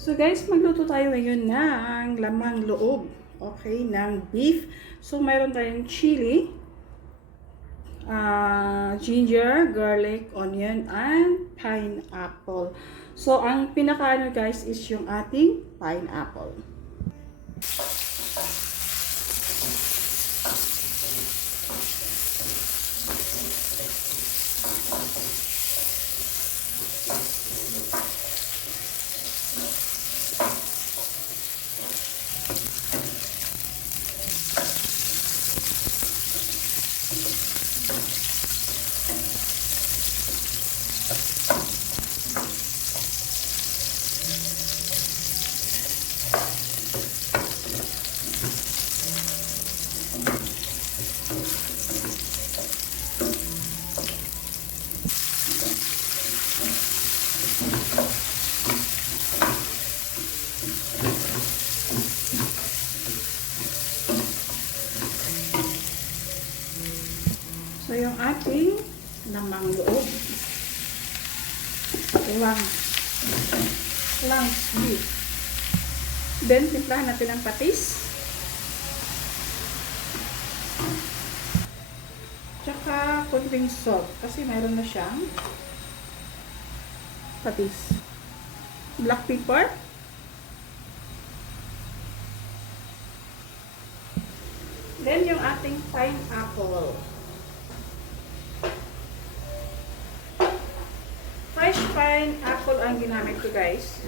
So guys, magluto tayo ngayon ng lamang loob. Okay, ng beef. So mayroon tayong chili, ah, ginger, garlic, onion, and pineapple. So ang pinakaano guys is yung ating pineapple. So yung ating lamang loob. Lang. Lang beef. Then, timplahan natin ang patis. Tsaka kunting salt. Kasi mayroon na siyang patis. Black pepper. Then, yung ating pineapple. Fresh pineapple ang ginamit ko, guys.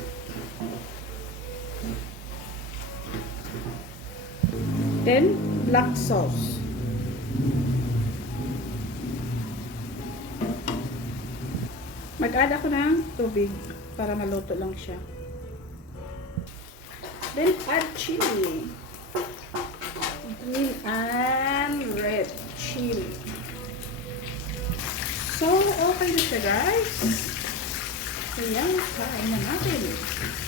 Then, black sauce. Mag-add ako ng tubig para maluto lang siya. Then, add chili. Green and red chili. So, okay na siya, guys. 这羊肉串儿拿这妈